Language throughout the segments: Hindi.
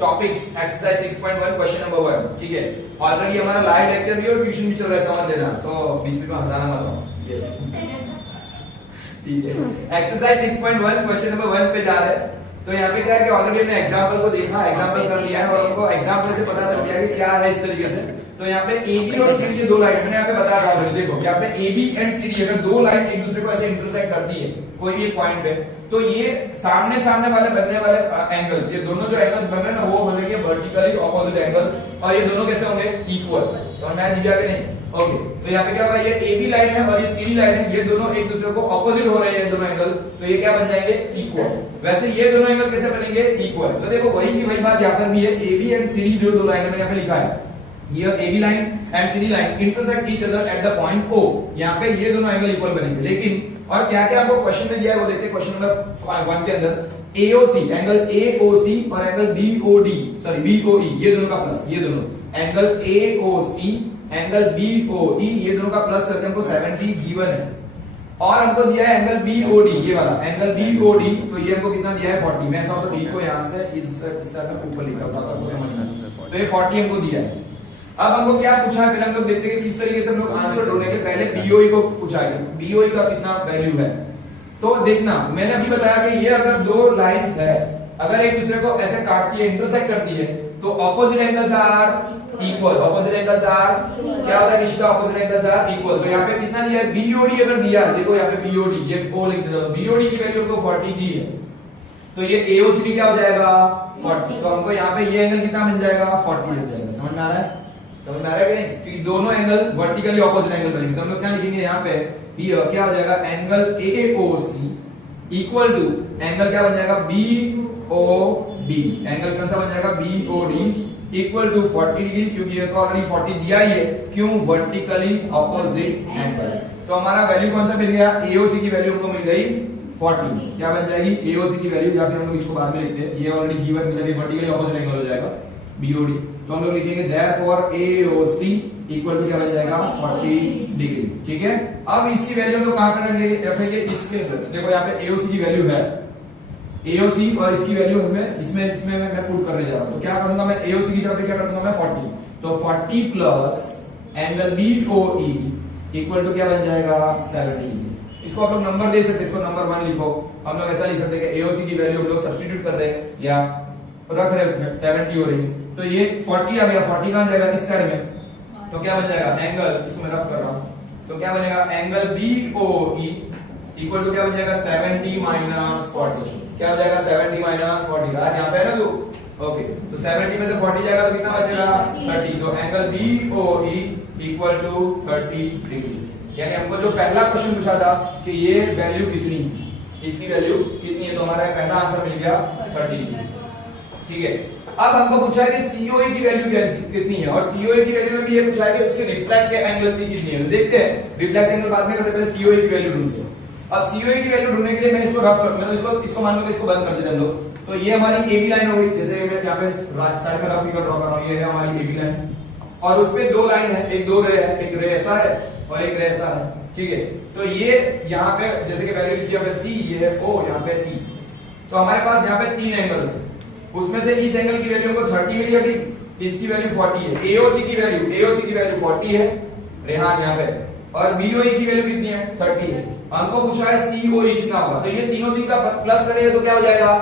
Topics exercise 6.1 question number 1। ठीक है, ऑलरेडी हमारा लाइव लेक्चर भी और ट्यूशन भी चल रहा है, समझ लेना, तो बीच में हंसाना मत आओ। ठीक है, एक्सरसाइज 6.1 क्वेश्चन नंबर 1 पे जा रहे हैं। तो यहाँ पे क्या है कि ऑलरेडी हमने एग्जांपल को देखा, एग्जांपल कर लिया है और हमको एग्जांपल से पता चल गया कि क्या है इस तरीके से। तो यहाँ पे AB और CD ये दो लाइन मैंने यहाँ पे बता रहा हूँ, देखो यहाँ पे AB एंड CD अगर दो लाइन एक दूसरे को ऐसे इंटरसेक्ट करती है कोई भी एक पॉइंट पे, तो ये सामने सामने वाले बनने वाले एंगल्स, ये दोनों जो एंगल्स बन रहे हैं ना वो बनेंगे वर्टिकली ऑपोजिट एंगल्स, और ये दोनों कैसे होंगे, इक्वल। समझ में आया कि नहीं? ओके, तो यहाँ पे क्या होगा, ये AB लाइन है और ये CD लाइन है, ये दोनों एक दूसरे को ऑपोजिट हो रहे हैं दोनों एंगल, तो ये क्या बन जाएंगे, इक्वल। वैसे ये दोनों एंगल कैसे बनेंगे, इक्वल। तो देखो वही की वही बात यहाँ पर भी है, AB एंड CD जो दो लाइन मैंने यहाँ पे लिखा है, ये AB line and CD line intersect each other at the point O। यहाँ पे ये दोनों एंगल इक्वल बनेंगे, लेकिन और क्या क्या आपको क्वेश्चन में दिया है वो देखते हैं। क्वेश्चन नंबर 1 के अंदर AOC एंगल AOC और एंगल BOD सॉरी BOE ये दोनों का प्लस, ये दोनों एंगल AOC एंगल BOE ये दोनों का प्लस करके हमको 70 गिवन है, और हमको दिया है एंगल BOD ये वाला एंगल BOD, तो ये हमको कितना दिया है 40। मैं ऐसा तो B को यहाँ से ऊपर लिखा था आपको समझना, तो ये 40 हमको दिया है। अब हमको क्या पूछा है, पहले हम लोग देखते हैं कि किस तरीके से हम लोग आंसर ढूंढने के पहले BOE को पूछा है, BOE का कितना वैल्यू है। तो देखना, मैंने अभी बताया कि ये अगर दो लाइंस है, अगर एक दूसरे को ऐसे काटती है, इंटरसेक्ट करती है, तो opposite angles are equal. Opposite angles are क्या होता है, इसका ऑपोजिट एंगल्स आर इक्वल। तो यहाँ पे कितना दिया है, BOD अगर दिया है, देखो यहाँ पे BOD ये O लिख देता हूं, BOD की वैल्यू हमको 40 दी है, तो ये AOCD क्या हो जाएगा 40। तो हमको यहाँ पे ये एंगल कितना बन जाएगा 40 लग जाएगा। समझ में आ रहा है, समझ में आ रहा है कि नहीं? क्योंकि दोनों एंगल वर्टिकली ऑपोजिट एंगल बनेंगे, तो हम लोग क्या लिखेंगे यहाँ पे, क्या हो जाएगा, angle AOC equal to angle क्या बन जाएगा BOD, एंगल कौन सा बन जाएगा BOD इक्वल टू 40 डिग्री, क्योंकि ये तो ऑलरेडी 40 दिया ही है, क्यों, वर्टिकली ऑपोजिट एंगल्स। तो हमारा वैल्यू कौन सा मिल गया, AOC की वैल्यू हमको मिल गई 40। क्या बन जाएगी AOC की वैल्यू, या फिर हम लोग इसको बाद में लिखते हैं, ये ऑलरेडी गिवन मिल जाएगी, वर्टिकली ऑपोजिट एंगल हो जाएगा BOD। तो हम लोग लिखेंगे therefore AOC इक्वल टू क्या बन जाएगा 40 डिग्री। ठीक है, अब इसकी वैल्यू हम लोग कहां पर रखेंगे, इसके देखो यहाँ पे AOC की वैल्यू है, AOC और इसकी वैल्यू हमें इसमें मैं पुट करने जा रहा हूं। तो क्या करूंगा मैं, AOC की जगह पे क्या कर दूंगा मैं 40, तो 40 plus angle BOE equal to क्या बन जाएगा 70। इसको आप लोग नंबर दे सकते हैं, इसको नंबर 1 लिखो। हम लोग ऐसा लिख सकते हैं कि AOC की वैल्यू हम लोग सब्स्टिट्यूट कर रहे हैं या रख रहे हैं, उसमें 70 हो रही है, तो ये 40 आ गया। 40 कहां जाएगा, इस साइड में, तो क्या बन जाएगा एंगल, इसको मैं रफ कर रहा हूं, तो क्या बनेगा एंगल BOE इक्वल टू क्या बन जाएगा 70 माइनस 40। क्या हो जाएगा 70 माइनस 40, यहाँ पे है ना तो ओके, तो 70 में से 40 जाएगा तो कितना बचेगा 30। तो angle BOE equal to 30 degree. यानी हमको जो पहला क्वेश्चन पूछा था कि ये वैल्यू कितनी, इसकी वैल्यू कितनी है, तो हमारा पहला आंसर मिल गया 30 डिग्री। ठीक है, अब हमको पूछा है कि COE की वैल्यू कितनी है, और COE की वैल्यू में भी ये पूछा है कि उसके रिफ्लेक्ट के एंगल की कितनी है। तो देखते हैं, रिफ्लेक्स एंगल बाद में करते, पहले COE की वैल्यू ढूंढते हैं। अब COE की वैल्यू ढूंढने के लिए मैं इसको रफ कर, मतलब इसको मान लो कि इसको बंद कर देते हैं हम लोग। तो ये हमारी AB लाइन हो गई, जैसे मैं यहाँ पे साइड में रफ फिगर ड्रॉ कर रहा हूँ, ये है हमारी AB लाइन, और उस पे दो लाइन है, एक दो रे है, एक रे ऐसा है और एक रे ऐसा है। ठीक है, तो ये यहाँ पे जैसे कि वैल्यू लिखी है C, ये है O, यहाँ पे E, तो हमारे पास यहाँ पे 3 एंगल है, उसमें से इस एंगल की वैल्यू हमको 30 मिली अभी, इसकी वैल्यू 40 है, AOC की वैल्यू 40 है रेहान यहाँ पे, और BOE की वैल्यू कितनी है 30 है। हमको पूछा है COE कितना होगा, तो ये तीनों तीन का प्लस करेंगे तो क्या हो जाएगा,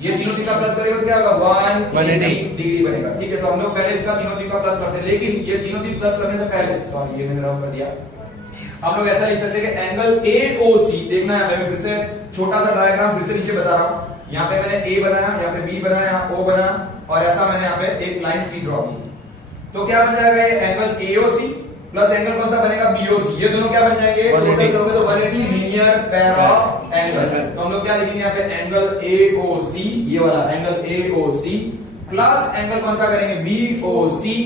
ये तीनों तीन का प्लस करेंगे तो क्या होगा 180 डिग्री बनेगा। ठीक है, तो हम लोग पहले इसका तीनों तीन का प्लस करते हैं, लेकिन ये तीनों तीन प्लस करने से पहले, सॉरी ये मैंने रफ कर दिया, हम लोग ऐसा लिख सकते हैं कि एंगल AOC, देखना है मैं फिर से छोटा सा डायग्राम फिर से नीचे बता रहा हूं, यहाँ पे मैंने A बनाया, यहाँ पे B बनाया, यहाँ O बना, और ऐसा मैंने यहाँ पे एक लाइन C ड्रॉ की। तो क्या बन जाएगा, ये एंगल AOC प्लस एंगल कौन सा बनेगा BOC, ये दोनों क्या बन जाएंगे, टोटल करोगे तो 180 लीनियर पेयर ऑफ एंगल। तो हम लोग क्या लिखेंगे यहाँ पे एंगल AOC, ये वाला एंगल AOC प्लस एंगल कौन सा करेंगे BOC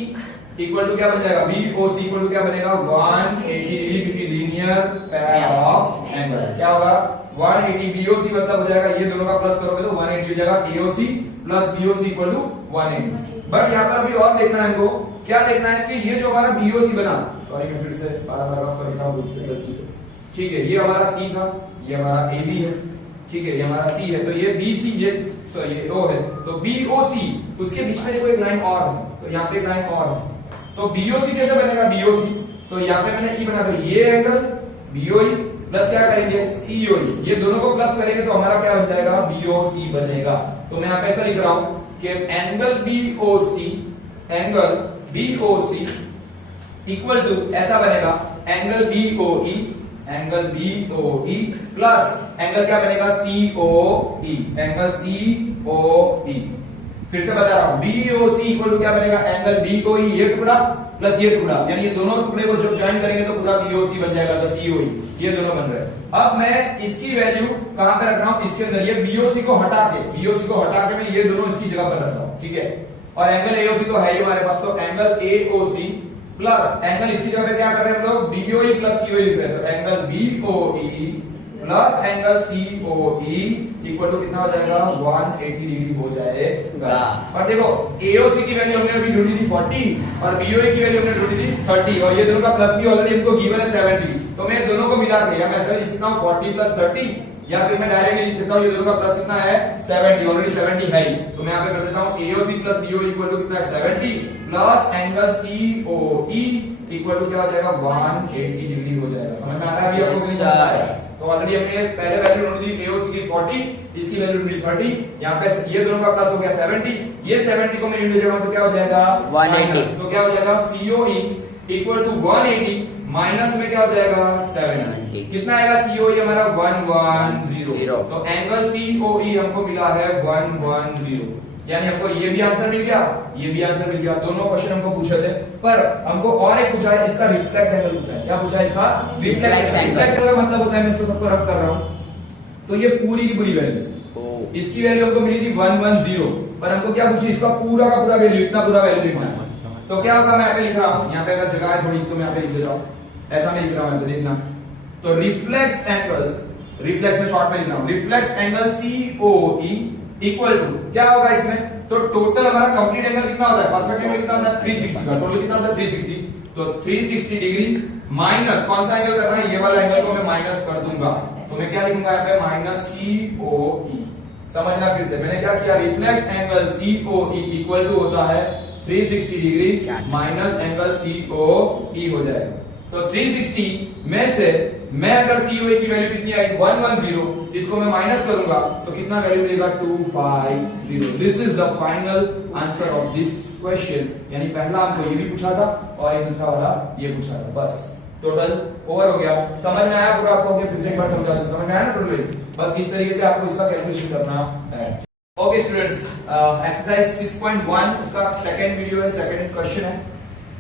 इक्वल टू क्या बन जाएगा, BOC इक्वल टू क्या बनेगा 180 डिग्री, क्योंकि लीनियर पेयर ऑफ एंगल क्या होगा 180। BOC मतलब हो जाएगा, ये दोनों का प्लस करोगे तो 180 हो जाएगा, AOC plus BOC equal to 180। But यहाँ पर अभी और देखना है हमको, क्या देखना है कि ये जो हमारा BOC बना, सॉरी मैं फिर से बार-बार रफ कर देता हूं गलती से। ठीक है, ये हमारा C था, ये हमारा AB है, ठीक है, ये हमारा C है, तो ये BC, ये सॉरी ये ओ है, तो बीओसी उसके बीच में देखो एक लाइन और है, तो यहाँ पे एक लाइन और है, तो बीओसी कैसे बनेगा, बीओसी तो यहाँ पे मैंने ई बना दो, ये एंगल बीओई प्लस क्या करेंगे सीओई, ये दोनों को प्लस करेंगे तो हमारा क्या बन जाएगा बीओसी बनेगा। तो मैं यहाँ पे ऐसा लिख रहा हूं कि एंगल बीओसी इक्वल टू ऐसा बनेगा एंगल बीओई प्लस एंगल क्या बनेगा सीओई, एंगल सीओई। फिर से बता रहा हूं बीओसी इक्वल टू क्या बनेगा एंगल बीओई, ये टुकड़ा प्लस ये टुकड़ा, यानी ये दोनों टुकड़े को जब ज्वाइन करेंगे तो पूरा बीओसी बन जाएगा, तो सीओई ये दोनों बन रहे हैं। अब मैं इसकी वैल्यू कहां पे रख रहा हूं, इसके अंदर, ये बीओसी को हटा के मैं ये दोनों इसकी जगह पर रख रहा हूं, ठीक है। और एंगल एओसी तो है ही हमारे पास, तो एंगल एओसी प्लस एंगल इसकी जगह पे क्या कर रहे हैं हम लोग बीओई प्लस सीओई लिख रहे हैं, तो angle BOE plus angle COE equal to कितना हो जाएगा 180 डिग्री हो जाएगा। और देखो एओसी की वैल्यू हमने अभी ढूंढी थी 40 और बीओई की वैल्यू हमने ढूंढी थी 30 और ये दोनों का प्लस भी ऑलरेडी हमको गिवन है 70, तो मैं दोनों को मिला के या मैं ऐसा लिख सकता हूं 40 प्लस 30 या फिर मैं डायरेक्टली लिख सकता हूं ये दोनों का प्लस कितना है 70, ऑलरेडी 70 है ही, तो मैं यहाँ पे कर देता हूं AOC plus BOE equal to कितना है 70 plus angle COE equal to क्या हो जाएगा 180 डिग्री हो जाएगा। समझ में आ रहा है अभी आपको नहीं आ रहा है? तो ऑलरेडी हमने पहले वैल्यू ढूंढ दी एओसी की 40, इसकी वैल्यू ढूंढी 30, यहाँ पे ये दोनों का प्लस हो गया 70, ये 70 को मैं यूं ले जाऊंगा तो क्या हो जाएगा 180, तो क्या हो जाएगा सीओई इक्वल टू 180 माइनस में क्या हो जाएगा 70, कितना आएगा सीओई हमारा 110, तो एंगल सीओई हमको मिला है 110, यानी हमको ये भी आंसर मिल गया, ये भी आंसर मिल गया। दोनों क्वेश्चन हमको पूछे थे, पर हमको और एक पूछा है, इसका रिफ्लेक्स एंगल पूछा है। क्या पूछा है इसका रिफ्लेक्स एंगल का मतलब होता है, मैं इसको सबको रफ कर रहा हूं, तो ये पूरी की पूरी वैल्यू, इसकी वैल्यू हमको मिली थी 110, पर हमको क्या पूछी इसका पूरा का पूरा वैल्यू, इतना पूरा वैल्यू लिखना है। तो क्या होगा, मैं यहाँ पे लिख रहा हूं, यहाँ पे अगर जगह है थोड़ी इसको मैं यहाँ पे लिख दे रहा हूं, ऐसा मैं लिख रहा हूं, देखना। तो रिफ्लेक्स एंगल, रिफ्लेक्स में शॉर्ट में लिख रहा हूं, reflex angle COE equal to क्या होगा इसमें, तो टोटल हमारा कंप्लीट एंगल कितना होता है, परफेक्ट एंगल कितना होता है 360 का, टोटल कितना होता है 360, तो 360 डिग्री माइनस कौन सा एंगल करना है, ये वाला एंगल को मैं माइनस कर दूंगा, तो मैं क्या लिखूंगा यहाँ पे माइनस सीओई। समझना फिर से, मैंने क्या किया, reflex angle COE equal to होता है 360 डिग्री माइनस एंगल सीओई हो जाएगा। तो 360 में से मैं अगर सीओई की वैल्यू कितनी आई 110, इसको मैं माइनस करूंगा तो कितना वैल्यू मिलेगा 250। This is the final answer of this question, यानी पहला हमको ये भी पूछा था और एक दूसरा वाला ये पूछा था, बस टोटल ओवर हो गया। समझ में आया पूरा आपको, फिर से एक बार समझा दूं, समझ में आया ना टोटल, बस इस तरीके से आपको इसका कैलकुलेशन करना है। ओके स्टूडेंट्स, एक्सरसाइज 6.1 उसका सेकंड वीडियो है, सेकंड क्वेश्चन है।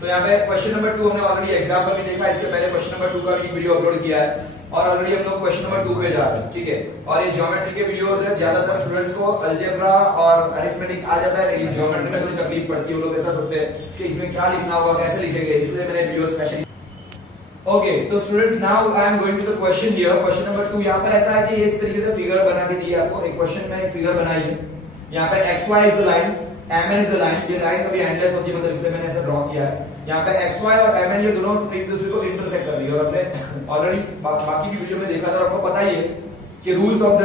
तो यहाँ पे क्वेश्चन नंबर 2 हमने ऑलरेडी एग्जाम्पल में देखा, इसके पहले क्वेश्चन नंबर 2 का भी वीडियो अपलोड किया है और ऑलरेडी हम लोग क्वेश्चन नंबर 2 पे जा रहे हैं, ठीक है। और ये ज्योमेट्री के वीडियोस है, ज्यादातर स्टूडेंट्स को अलजेब्रा और अरिथमेटिक आ जाता है, लेकिन ज्योमेट्री में थोड़ी तकलीफ पड़ती है, वो लोग ऐसा सोचते हैं कि इसमें क्या लिखना होगा, कैसे लिखेंगे, इसलिए मैंने वीडियो स्पेशली। ओके, तो students now I am going to the question here, question number 2। यहाँ पर ऐसा है कि इस तरीके से फिगर बना के दी है आपको, एक क्वेश्चन में एक फिगर बनाई है, यहाँ पे xy is the line, mn is the line, ये लाइन कभी एंडलेस होती है, मतलब इसलिए मैंने ऐसा ड्रॉ किया है। यहाँ पे xy और mn ये दोनों एक दूसरे को इंटरसेक्ट कर रही है, और हमने ऑलरेडी बाकी की वीडियो में देखा था, आपको पता ही है कि rules of the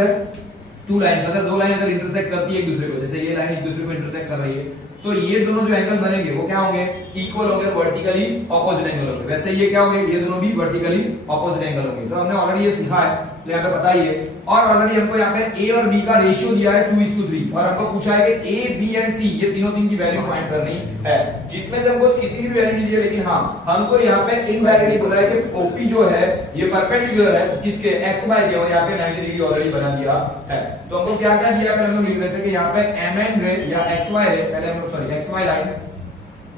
two lines, अगर दो लाइन अगर इंटरसेक्ट करती है एक दूसरे को, जैसे ये लाइन एक दूसरे को इंटरसेक्ट कर रही है, तो ये दोनों जो एंगल बनेंगे वो क्या होंगे, इक्वल होंगे, वर्टिकली ऑपोजिट एंगल होंगे। वैसे ये क्या होंगे, ये दोनों भी वर्टिकली ऑपोजिट एंगल होंगे। तो हमने ऑलरेडी ये सीखा है, तो यहाँ पे पता ही है। और ऑलरेडी हमको यहाँ पे ए और बी का रेशियो दिया है 2:3, और हमको पूछा है कि ए बी एंड सी ये तीनों की वैल्यू फाइंड करनी है, जिसमें से हमको किसी की भी वैल्यू नहीं दी है, लेकिन हाँ हमको यहाँ पे इनडायरेक्टली बोला है कि ओपी जो है ये परपेंडिकुलर है किसके, एक्स वाई के, और यहाँ पे 90 डिग्री ऑलरेडी बना दिया है। तो हमको क्या क्या दिया, पहले हम लोग लिख रहे थे कि यहाँ पे एमएन रे या एक्स वाई रे, पहले हम लोग sorry X Y line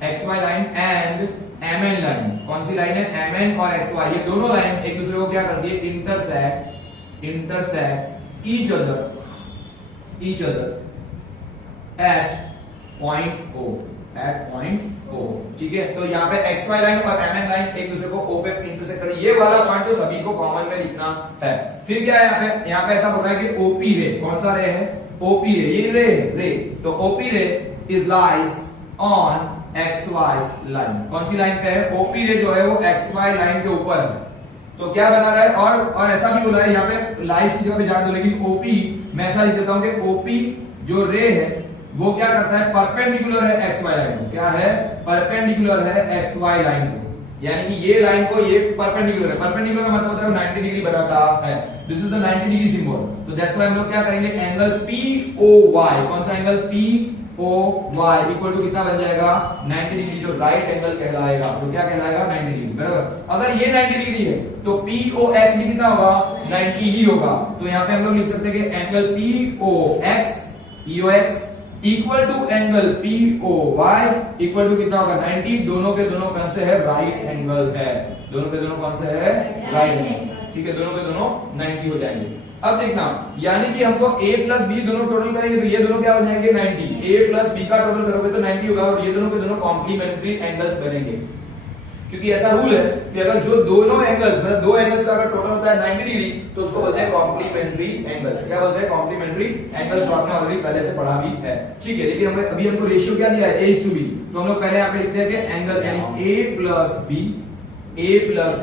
and MN line, कौन सी लाइन है, एमएन और एक्स वाई, ये दोनों लाइंस एक दूसरे को क्या करती है, intersect each other at point O, ठीक है। तो यहाँ पे XY लाइन और MN लाइन एक दूसरे को O पे इंटरसेक्ट कर, ये वाला पॉइंट तो सभी को कॉमन में लिखना है। फिर क्या है यहाँ पे ऐसा बोल रहा है कि OP रे, कौन सा रे है, OP रे, ये रे, तो OP रे is lies on XY line, कौन सी लाइन पे है, OP रे जो है वो XY लाइन के ऊपर है। तो क्या बना रहा है, और ऐसा भी बोला है यहाँ पे लाइस की जगह पे जान दो, लेकिन ओपी मैं ऐसा लिख देता हूं कि ओपी जो रे है वो क्या करता है, परपेंडिकुलर है एक्स वाई लाइन को। क्या है, परपेंडिकुलर है एक्स वाई लाइन को, यानी कि ये लाइन को ये परपेंडिकुलर है। परपेंडिकुलर का मतलब होता है 90 डिग्री बनाता है। This is the 90 degree symbol. तो दैट्स व्हाई हम लोग क्या करेंगे, एंगल POY, कौन सा एंगल, POY इक्वल टू कितना बन जाएगा, 90 डिग्री, जो राइट एंगल कहलाएगा। तो क्या कहलाएगा, 90 डिग्री, बराबर। अगर ये 90 डिग्री है तो POX भी कितना होगा, 90 ही होगा। तो यहाँ पे हम लोग लिख सकते हैं कि angle POX equal to angle POY equal to कितना होगा, 90। दोनों के दोनों कौन से है, राइट एंगल है। दोनों के दोनों कौन से है, राइट एंगल। ठीक है, दोनों के दोनों 90 हो जाएंगे। अब देखना, यानी कि हमको A प्लस बी दोनों टोटल करेंगे तो ये दोनों क्या हो जाएंगे, 90। A प्लस बी का टोटल करोगे तो 90 होगा, और ये दोनों के दोनों कॉम्प्लीमेंट्री एंगल्स बनेंगे। क्योंकि ऐसा रूल है कि अगर जो दोनों एंगल्स, मतलब दो एंगल्स का अगर टोटल होता है 90 डिग्री, तो उसको बोलते हैं कॉम्प्लीमेंट्री एंगल्स। क्या बोलते हैं, कॉम्प्लीमेंट्री एंगल्स। तो आपने ऑलरेडी पहले से पढ़ा भी है, ठीक है। लेकिन हमें अभी हमको रेशियो क्या दिया है, A:B। तो हम लोग पहले यहाँ पे लिखते हैं कि एंगल यानी A plus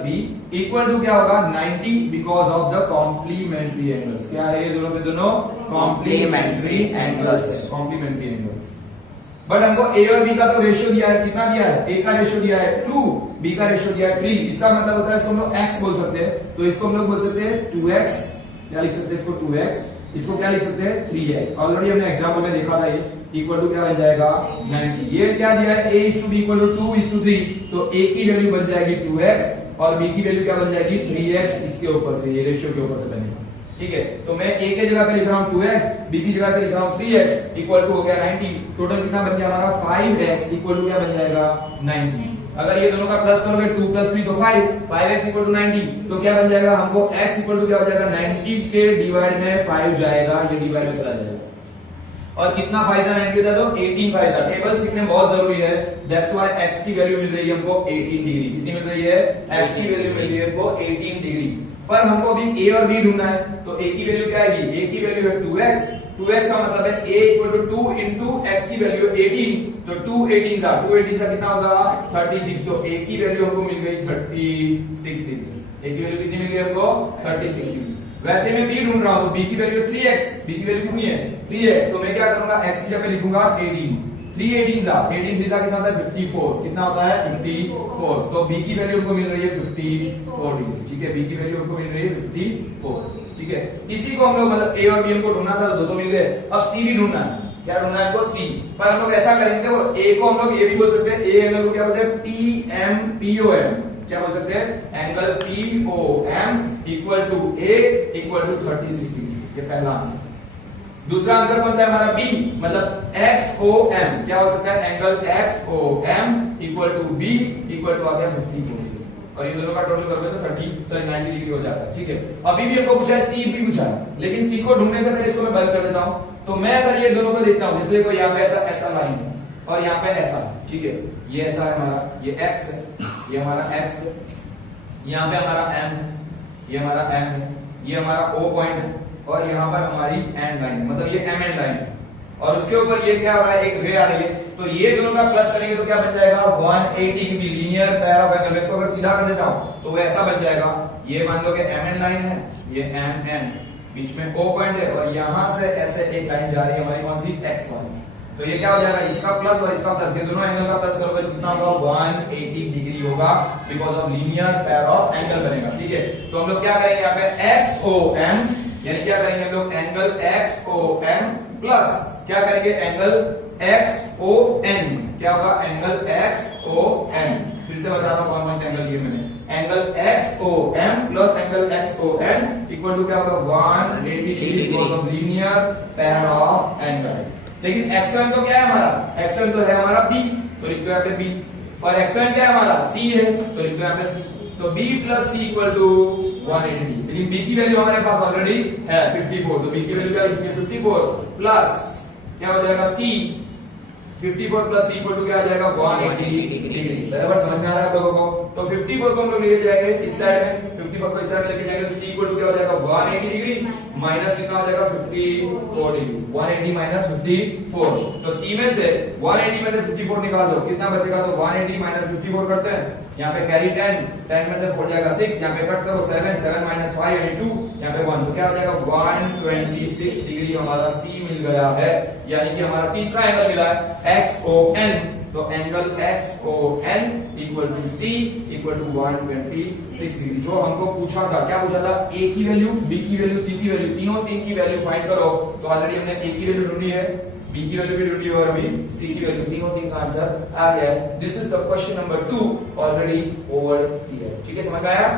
B equal to क्या होगा, 90, because of the complementary angles. क्या है, ये दोनों के दोनों कॉम्प्लीमेंट्री एंगल्स है, कॉम्प्लीमेंट्री एंगल्स। बट हमको A और B का तो रेशियो दिया है, कितना दिया है, A का रेशियो दिया है 2, B का रेशियो दिया है 3। इसका मतलब होता है इसको हम लोग x बोल सकते हैं। तो इसको हम लोग बोल सकते हैं 2x, क्या लिख सकते हैं इसको, 2x। इसको क्या लिख सकते हैं, 3x। ऑलरेडी हमने एग्जाम्पल में देखा था, ये इक्वल टू क्या बन जाएगा, 90। ये क्या दिया है, A:2B इक्वल टू 2:3। तो A की वैल्यू बन जाएगी 2x और B की वैल्यू क्या बन जाएगी, 3x। इसके ऊपर से, ये रेशियो के ऊपर से बनेगा, ठीक है। तो मैं A के जगह पे लिख रहा हूँ 2x, B की जगह पे लिख रहा हूँ 3x, इक्वल टू हो गया 90। टोटल कितना बन गया हमारा, 5x इक्वल टू क्या बन जाएगा, 90। अगर ये दोनों का प्लस करोगे 2 प्लस 3 तो 5x इक्वल टू 90। तो क्या बन जाएगा, हमको x इक्वल टू क्या हो जाएगा, 90 के डिवाइड में 5 जाएगा, ये डिवाइड में चला जाएगा। और कितना 5 90 होता है, तो 18 5 टेबल सीखने बहुत जरूरी है। दैट्स व्हाई x की वैल्यू मिल रही है हमको 18 डिग्री। कितनी मिल रही है, x की वैल्यू मिल रही है हमको 18 डिग्री। पर हमको भी A और B ढूंढना है, तो A की वैल्यू क्या आएगी, A की वैल्यू है 2x। 2x का मतलब है A equal to 2 into x की वैल्यू 18। तो 2 18 कितना होगा, 36। तो A की वैल्यू हमको मिल गई 36 डिग्री। A की वैल्यू कितनी मिल गई हमको, 36 डिग्री। वैसे मैं B ढूंढ रहा हूं, तो B की वैल्यू 3x। B की वैल्यू कितनी है, 3x। तो मैं क्या करूंगा, x की जगह लिखूंगा 18। 3 18 कितना होता है, 54। कितना होता है, 54। तो B की वैल्यू हमको मिल रही है 54 डिग्री, ठीक है। B की वैल्यू हमको मिल रही है 54, ठीक है। इसी को हम लोग, मतलब A और B हमको ढूंढना था, तो दो मिल गए। अब C भी ढूंढना है, क्या ढूंढना है हमको, C। पर हम लोग ऐसा करेंगे, वो A को हम लोग ये भी बोल सकते हैं, A एंगल को क्या बोलते हैं, PMPOM। क्या बोल सकते हैं, angle POM equal to A equal to 36 degree. ये पहला आंसर। दूसरा आंसर कौन सा है हमारा, B, मतलब XOM। क्या हो सकता है, angle XOM equal to B equal to आ गया 54 डिग्री। और ये दोनों का टोटल करोगे तो 90 डिग्री हो जाता है, ठीक है। अभी भी हमको पूछा है, C भी पूछा है, लेकिन C को ढूंढने से पहले इसको मैं बंद कर देता हूं। तो मैं अगर ये दोनों को देखता हूं, जैसे देखो यहाँ पे ऐसा लाइन है और यहाँ पे ऐसा, ठीक है। ये ऐसा है हमारा, ये x है, ये हमारा x है, यहाँ पे हमारा m है, ये हमारा m है, ये हमारा O पॉइंट है, और यहाँ पर हमारी एंड लाइन है, मतलब ये M एंड लाइन है। और उसके ऊपर ये क्या हो रहा है, एक रे आ रही है। तो ये दोनों का प्लस करेंगे तो क्या बन जाएगा, 180 की लीनियर पैर ऑफ एंगल। इसको अगर सीधा कर देता हूं तो वो ऐसा बन जाएगा, ये मान लो कि M एंड लाइन है, ये M N, बीच में O पॉइंट है, और यहां से ऐसे एक लाइन जा रही है हमारी, कौन सी, X वाली। तो ये क्या हो जाएगा, इसका प्लस और इसका प्लस, ये दोनों एंगल का प्लस करोगे तो कितना होगा, 180 डिग्री होगा, because of linear pair of angle बनेगा, ठीक है। तो हम लोग क्या करेंगे यहाँ पे, XOM, यानी क्या करेंगे हम लोग, एंगल XOM प्लस क्या करेंगे, एंगल XON। क्या होगा, एंगल XON। फिर से बता रहा हूं कौन से एंगल लिए मैंने, angle XOM plus angle XON equal to क्या होगा, 180 degree, because of linear pair of angle. लेकिन XON तो क्या है हमारा, XON तो है हमारा B, तो लिख दो यहाँ पे B। और XON क्या है हमारा, C है, तो लिख दो यहाँ पे C। तो B plus C equal to 180। लेकिन B की वैल्यू हमारे पास ऑलरेडी है 54। तो B की वैल्यू क्या है, 54 प्लस क्या हो जाएगा, C। 54 plus C equal to क्या आ जाएगा, 180 डिग्री। बराबर समझ में आ रहा है आप लोगों को। तो 54 को हम लोग लेके जाएंगे इस साइड में, 54 को इस साइड में लेके जाएंगे, तो C इक्वल टू क्या हो जाएगा, 180 डिग्री माइनस कितना हो जाएगा 54 डिग्री, 180 माइनस 54। तो सी में से 180 में से 54 निकाल दो, कितना बचेगा? तो 180 माइनस 54 करते हैं, यहाँ पे कैरी 10, 10 में से 4 जाएगा 6, यहाँ पे कट करो 7, 7 माइनस 5 यानी 2, यहाँ पे 1, तो क्या हो जाएगा 126 डिग्री हमारा सी मिल गया है, यानी कि हमारा तीसरा एंगल मिला है XON। तो angle XON equal to C equal to 126 degree. जो हमको पूछा था, क्या पूछा था? ए की वैल्यू, बी की वैल्यू, सी की वैल्यू, तीनों तीन की वैल्यू फाइंड करो। तो ऑलरेडी हमने ए की वैल्यू ढूंढी है, बी की वैल्यू भी ढूंढी है और अभी सी की वैल्यू, तीनों तीन का आंसर आ गया है। This is the question number 2 already over here. ठीक है, समझ में आया?